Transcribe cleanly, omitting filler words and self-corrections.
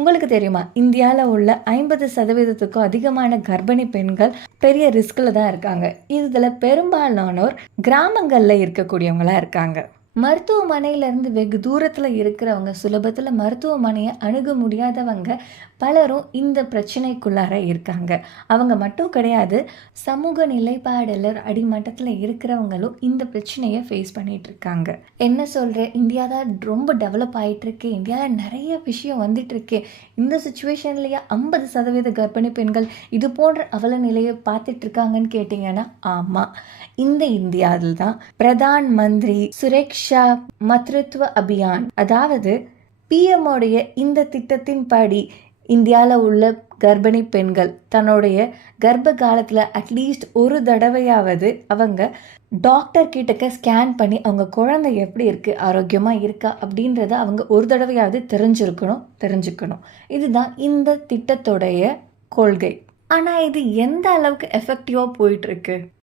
உங்களுக்கு தெரியுமா, இந்தியாவில் உள்ள 50% அதிகமான கர்ப்பிணி பெண்கள் பெரிய ரிஸ்கில் தான் இருக்காங்க. இதில் பெரும்பாலானோர் கிராமங்களில் இருக்கக்கூடியவங்களா இருக்காங்க. மருத்துவமனையிலேருந்து வெகு தூரத்தில் இருக்கிறவங்க, சுலபத்தில் மருத்துவமனையை அணுக முடியாதவங்க பலரும் இந்த பிரச்சனைக்குள்ளார இருக்காங்க. அவங்க மட்டும் கிடையாது, சமூக நிலைப்பாடில் அடிமட்டத்தில் இருக்கிறவங்களும் இந்த பிரச்சனையை ஃபேஸ் பண்ணிட்டு இருக்காங்க. என்ன சொல்கிறேன், இந்தியா தான் ரொம்ப டெவலப் ஆகிட்டுருக்கு, இந்தியாவில் நிறைய விஷயம் வந்துட்டுருக்கு. இந்த சுச்சுவேஷன்லேயே 50% கர்ப்பிணி பெண்கள் இது போன்ற அவல நிலையை பார்த்துட்டு இருக்காங்கன்னு கேட்டிங்கன்னா, ஆமாம், இந்த இந்தியாவில் தான் பிரதான் மந்திரி சுரக்ஷா மத்ருத்வ அபியான், அதாவது பிஎம்ஓடைய இந்த திட்டத்தின் படி இந்தியாவில் உள்ள கர்ப்பிணி பெண்கள் தன்னுடைய கர்ப்ப காலத்தில் அட்லீஸ்ட் ஒரு தடவையாவது அவங்க டாக்டர் கிட்டக்க ஸ்கேன் பண்ணி அவங்க குழந்தை எப்படி இருக்குது, ஆரோக்கியமாக இருக்கா அப்படின்றத அவங்க ஒரு தடவையாவது தெரிஞ்சுக்கணும். இதுதான் இந்த திட்டத்துடைய கொள்கை. ஆனால் இது எந்த அளவுக்கு எஃபெக்டிவாக போயிட்டுருக்கு?